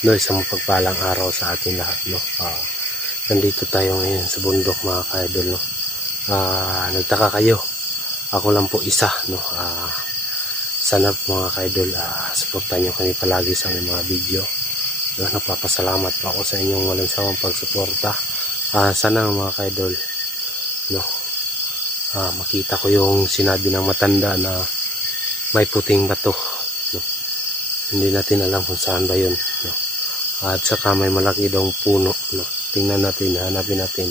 No, isang mapagpalang araw sa ating lahat, no. Nandito tayo ngayon sa bundok, mga ka-idol, no. Nagtaka kayo, ako lang po isa, no. Sana mga ka-idol, suportahan nyo kami palagi sa aming mga video. No, napapasalamat po ako sa inyong walang sawang pagsuporta. Sana mga ka-idol, no, makita ko yung sinabi ng matanda na may puting bato, no. Hindi natin alam kung saan ba yun, no. At saka may malaki daw puno, no. Tingnan natin, hanapin natin,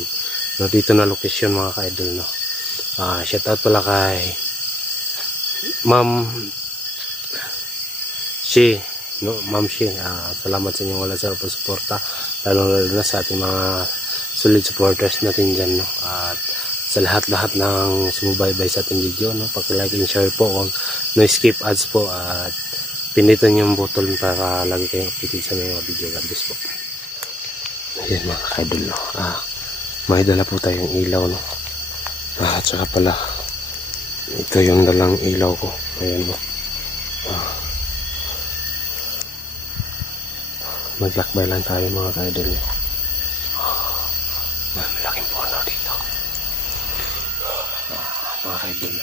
no, dito na location, mga ka-idol, no. Shout out pala kay Ma'am Shi, no, Ma'am Shi. Salamat sa inyong wala sa pagsuporta, lalo na sa ating mga solid supporters natin dyan, no. At sa lahat-lahat ng sumubaybay sa ating video, no, pag-like and share po, no skip ads po, at pindutin yung button para lagi kayong updated sa mga video. God bless po. Ayan mga ka-idol, no. May dala po tayong ilaw, no. At saka pala, ito yung dalang ilaw ko. Ayan, no. Maglakbay lang tayo mga ka-idol, no. Malaking puno dito. Mga ka-idol,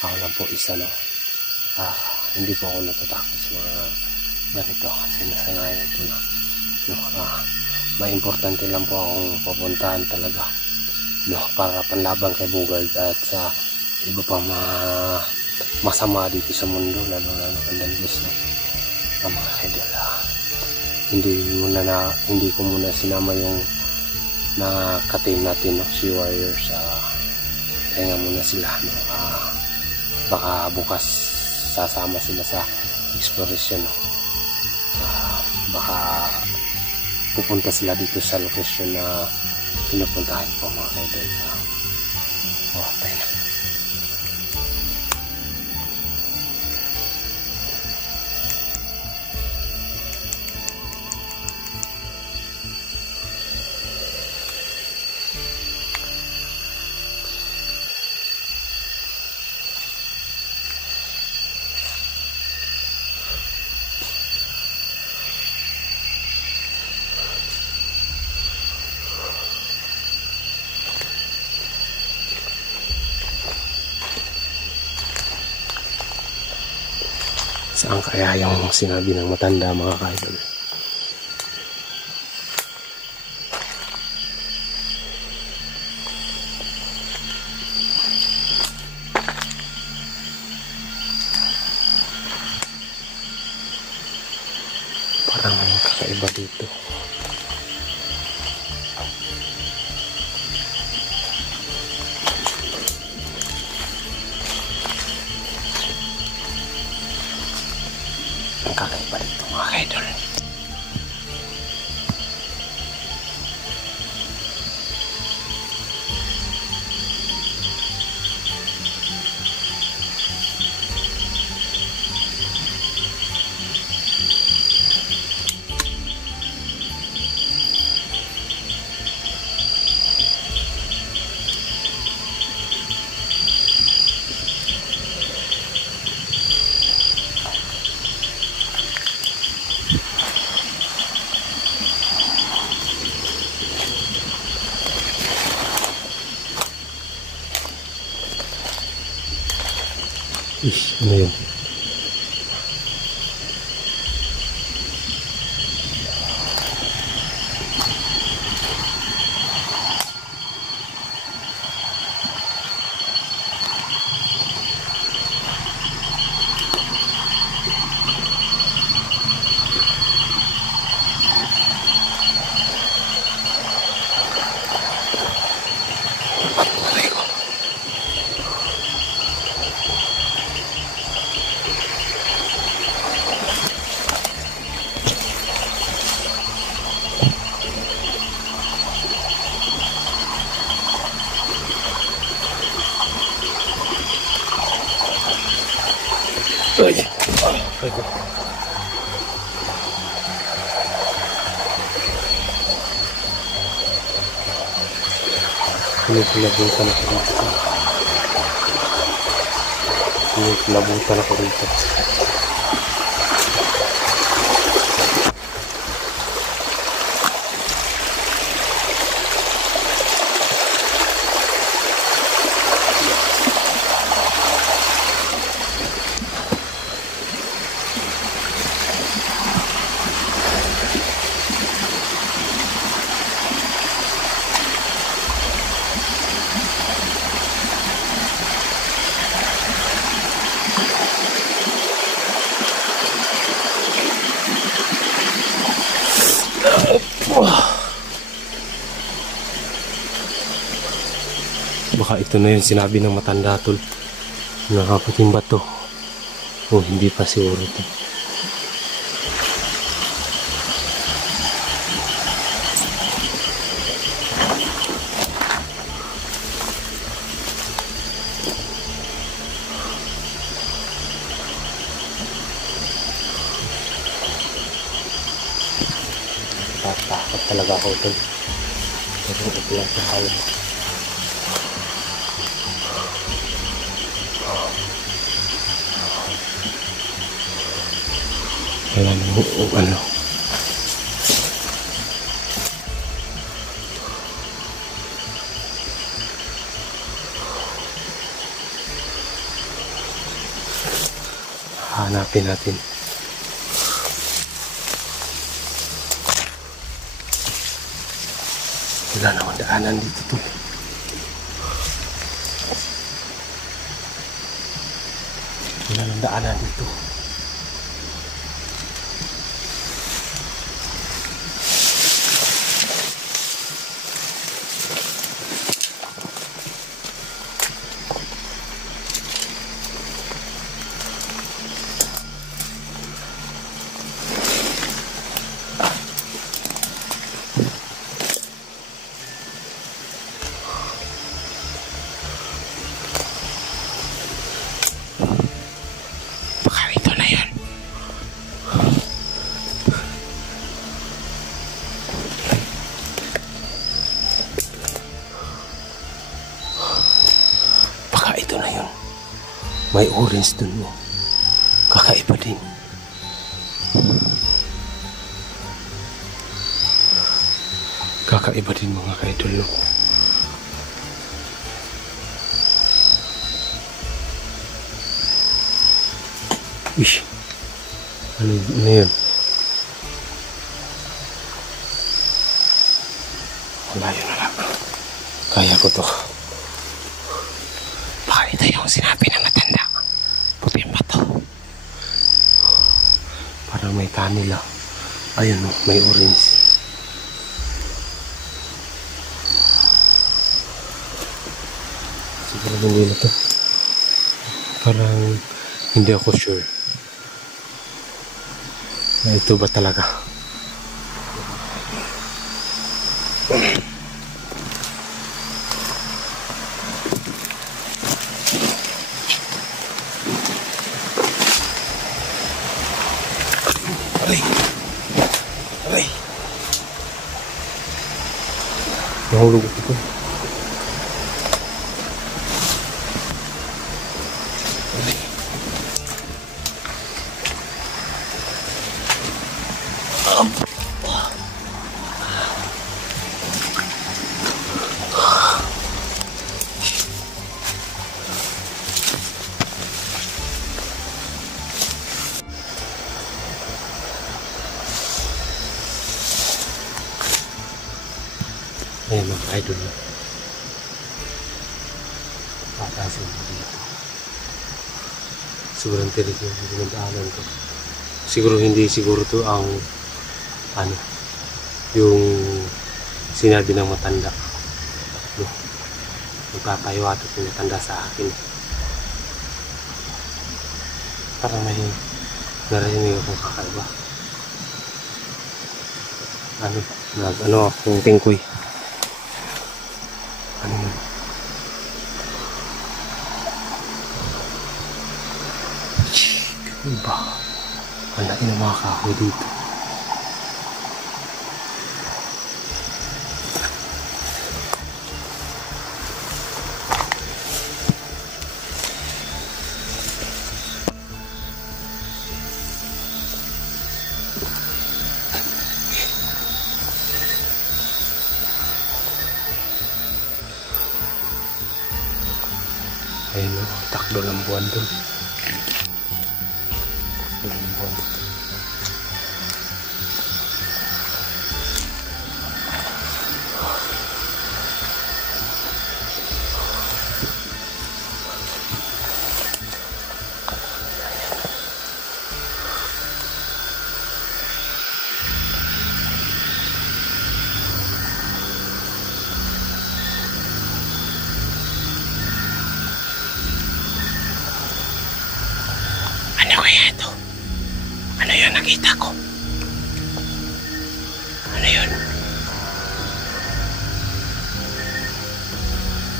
ako lang po isa, no. Hindi po ako natatakot sa mga ganito kasi nasanayan ito na, no. May importante lang po akong pupuntahan talaga, no, para panlaban kay Bugald at sa iba pa masama dito sa mundo, lalo na pandalgos, no. Mga idol, hindi ko muna sinama yung nakatin natin, no, Sea Warriors. Kaya muna sila, no. Baka bukas sasama sila sa exploration, no. Baka pupunta sila dito sa location na pinupuntahan po, mga idol. Tayo na. Saan kaya yung sinabi ng matanda, mga ka-idol? Parang kakaiba dito. Ang kakaiba dito, mga ka-idol. Ano yun? Ay, ko. Pinabutan ako dito. Pinabutan ako dito. Baka ito na yung sinabi ng matanda, tol. Nakaputing ba to? Oh, hindi pa siguro to. Tatakot talaga ako, tol. Pero ito lang sa hawak. Wala nang ano. Hanapin natin. Wala namang daanan dito, tol. Wala namang daanan dito. Ito na yun. May orange dun mo. Kakaiba din. Kakaiba din mga kaidol, no? Ish. Ano yun? Wala yun, wala. Kaya ko to. Ito yung sinabi ng matanda. Puting bato. Parang may kanila. Ayun o, may orange. Siguro hindi na to. Parang hindi ako sure. Na ito ba talaga? Aray. Nahulog ito. Ayan mga idol na. Patasin ko dito. Siguro ang tirik yung pinagdaanan ko. Siguro to ang ano, yung sinabi ng matanda. No? Magtatayo ato yung matanda sa akin. Parang may narinig akong kakaiba. Ano akong tingkoy. Ano yun? Iba. Ang laki ng mga kahoy dito. Ayun o, takbo ng buwan doon. Takbo ng buwan. Ano kaya ito? Ano yun nakita ko? Ano yun?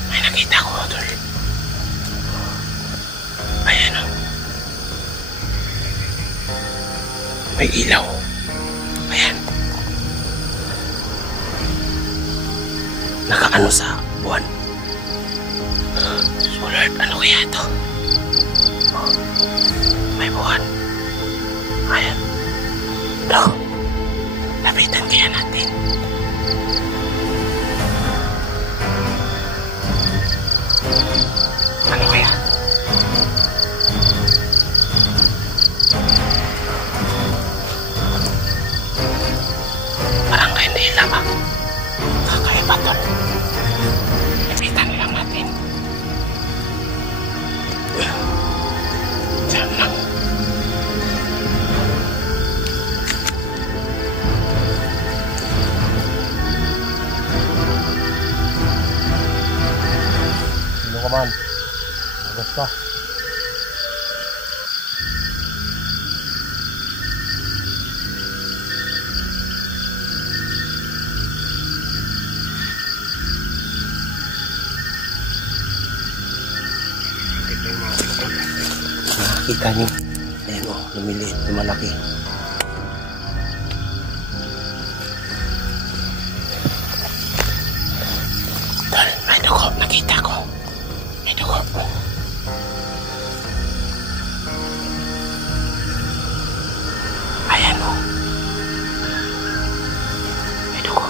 May nakita ko, tol. Ayan o. May ilaw. Ayan. Nakaano sa buwan. So Lord, ano kaya ito? Oh, may buwan. Ayan. No. Lapitan kaya natin. Ano kaya? Parang kandila ba? Kakaiba tol. Lapitan lang natin. Diyan lang. Sino ka man? Magas ka. Nakakita niyo. Ayan o, lumiliit, lumalaki. Tol, may dugo. Nakita ko. May dugo. Ayan o. May dugo.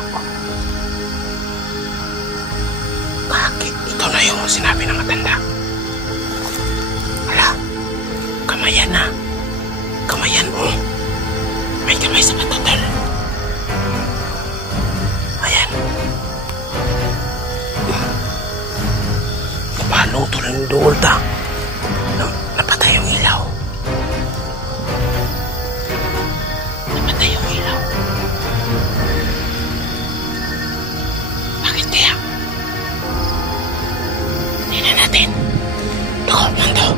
Kakit. Ito na yung sinabi ng matanda. Ala. Kamayan na. Kamayan mo. May kamay sa mata, tol. Ayan. Paano tol ang dool ta? Napatay yung ilaw. Napatay yung ilaw. Bakit kaya? Tingnan natin. Dugo lang to.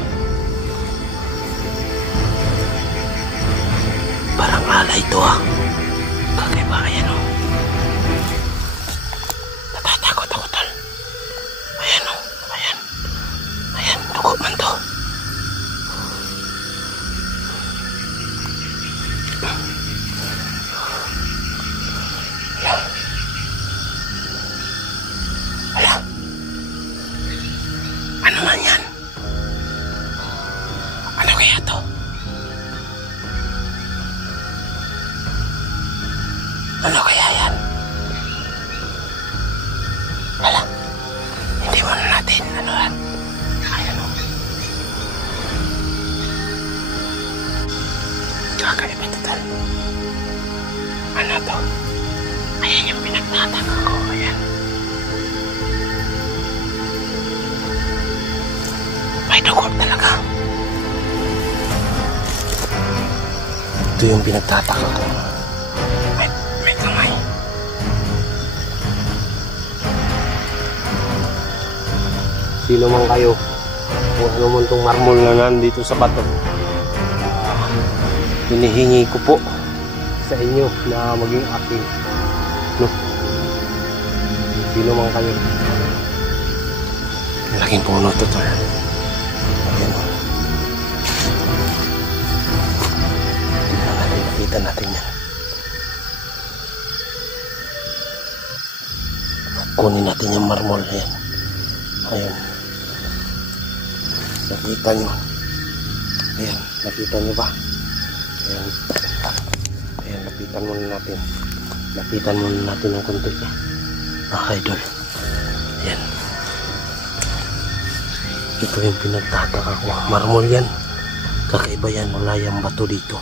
Parang alay ito ah. Kakaiba, ayan o. Natatakot ako tol. Ayan o. Ayan. Ayan. Dugo man to. Wala. Wala. Ano man yan? Ano kaya to? Ano kaya yan? Wala. Hindi mo na natin. Ano yan? Ayan o. Kakaiba total. Ano to? Ayan yung pinagtataka ko. Ayan. May dugo talaga. Ito yung pinagtataka ko. May kamay. Sino man kayo, kung ano man itong marmol na nandito sa bato, hinihingi ko po sa inyo na maging aking, no? Sino man kayo. Malaking puno to, tol. Ayan o. Tingnan natin, nakita natin yan. Kunin natin yung marmol. Ayan. Ayan. Nakita nyo. Ayan. Nakita nyo ba? Ayan. Ayan. Lapitan muna natin. Lapitan muna natin ng konti. Idol. Ayan. Ito yung pinagtataka ko. Marmol yan. Kakaiba yan. Wala yung bato dito.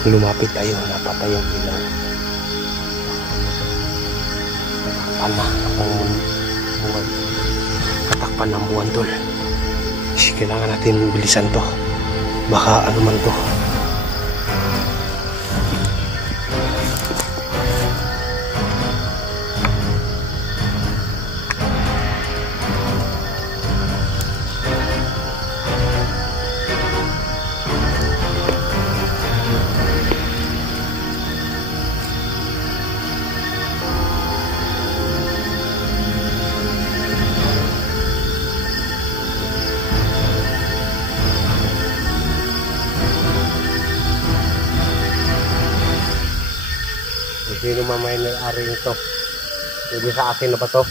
Lumapit tayo, napatay yung ilaw. Katakpan na ang buwan. Katakpan ng buwan, tol. Kailangan natin bilisan to. Baka ano man to. magmamayari nito. Hindi sa akin na ba to?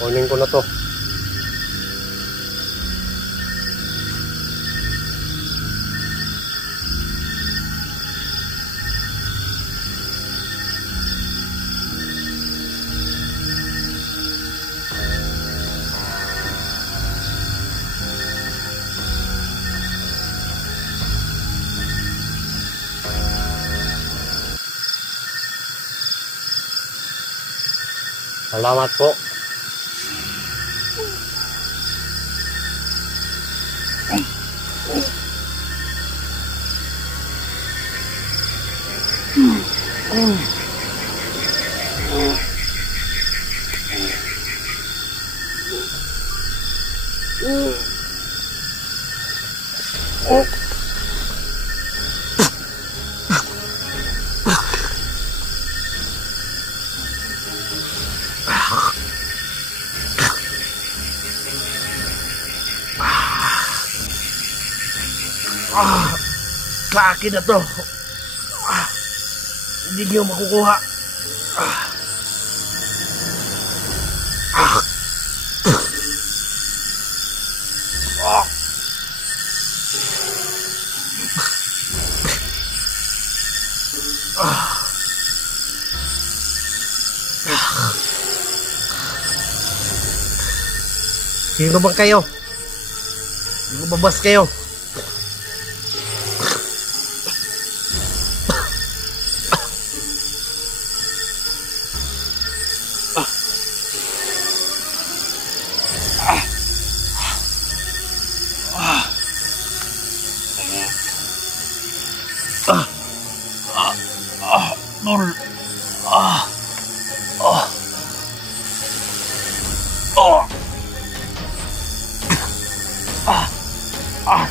Kunin ko na to. Salamat po. Sa akin na to. Hindi niyo makukuha. Sino bang kayo? Hindi ko babas kayo.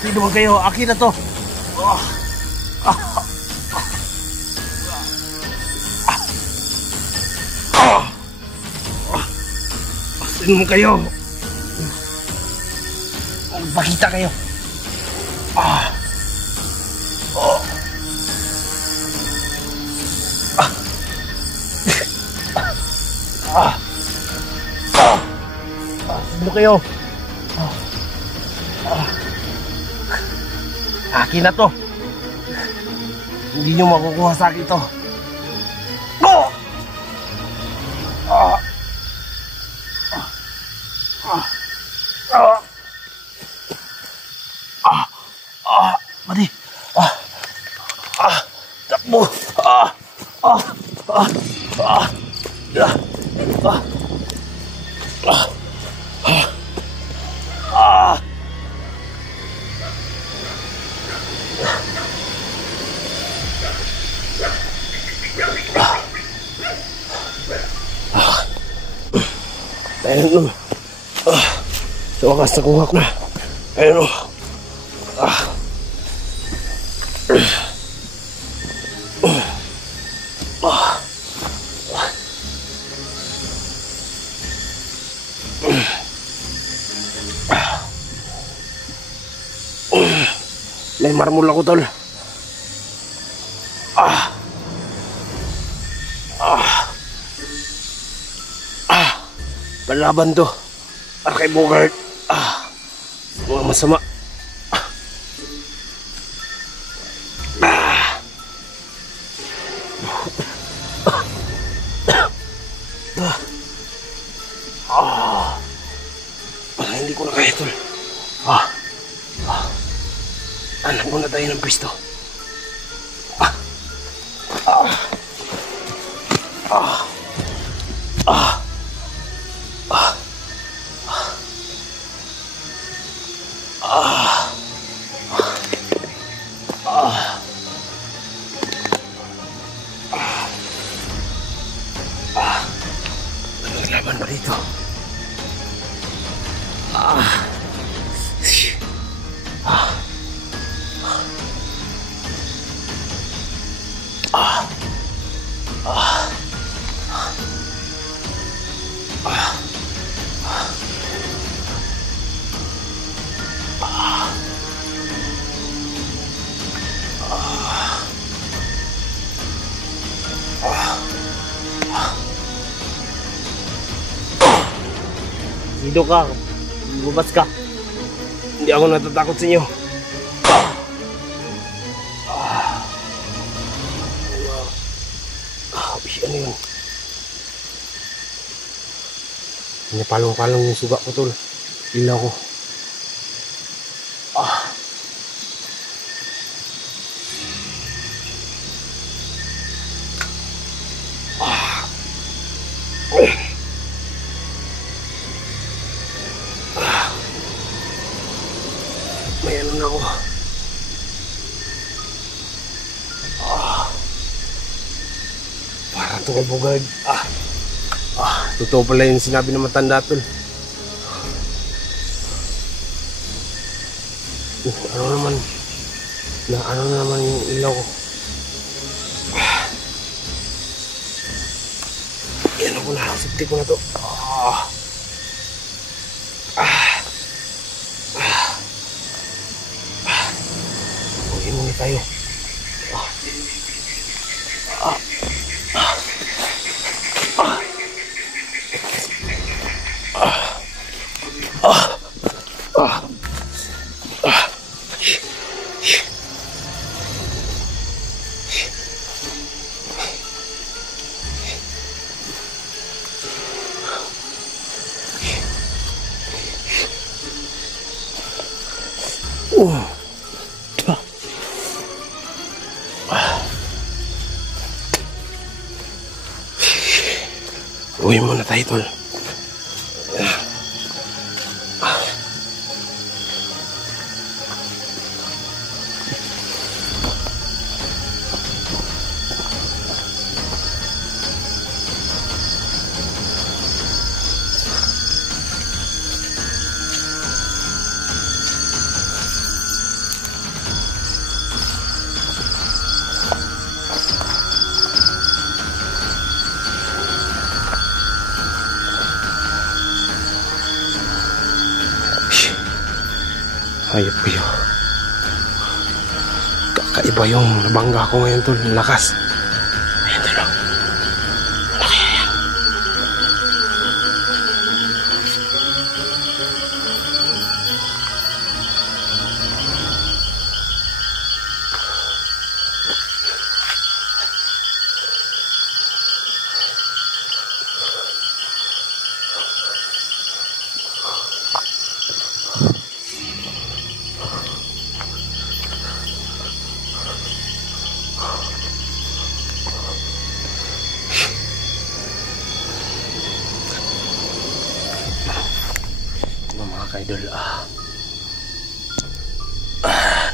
Sino ba kayo? Akin na to. Sino mo kayo? Magpakita kayo. Sino kayo? Akin na to. Hindi nyo makukuha sa akin to. Mati. Takbo. Ayun, sa wakas nakuha ko na. Ayun, may marmol ako, tol. Palaban to para kay Bogart. Mga masama. Parang hindi ko na kaya, tol. Anak muna tayo ng pwesto. Laban pa dito. Sino ka? Lumabas ka. Hindi ako natatakot sa inyo. Ano yun? Napalong-palong yung suga ko, tol. Ilaw ko. May ano na ako. Para itong bugad. Totoo pala yung sinabi ng matanda, tol. Ano naman yung ilaw ko. Yan ako na. Safety ko na to. Uwi muna tayo. Uwi muna tayo, tol. Hayop ko yun. Kakaiba yung nabangga ko ngayon, tol. Lakas. Ayan, tol. Ano kaya yan? Mga kaidol,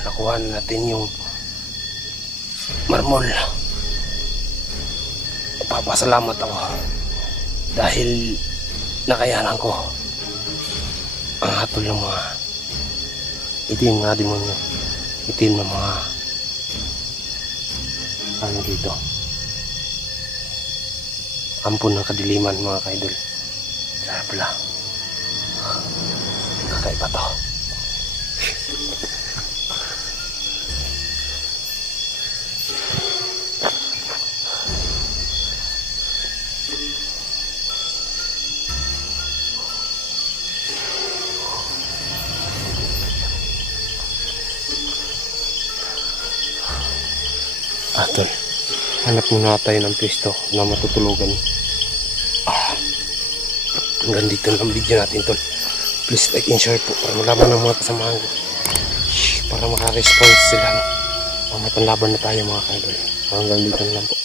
nakuha na natin yung marmol. Papasalamat ako dahil nakayanan ko ang hatol ng mga itim na demonyo, itim na mga ano dito, ampun ng kadiliman, mga kaidol. Kaya pala kakaiba to. Tol, hanap muna tayo ng pwesto na matutulugan. Hanggang dito lang video natin, tol. Please like and share po para malaman ng mga kasamahan ko, para maka-response sila, no? May panlaban na tayo, mga kaidol. Hanggang dito lang po.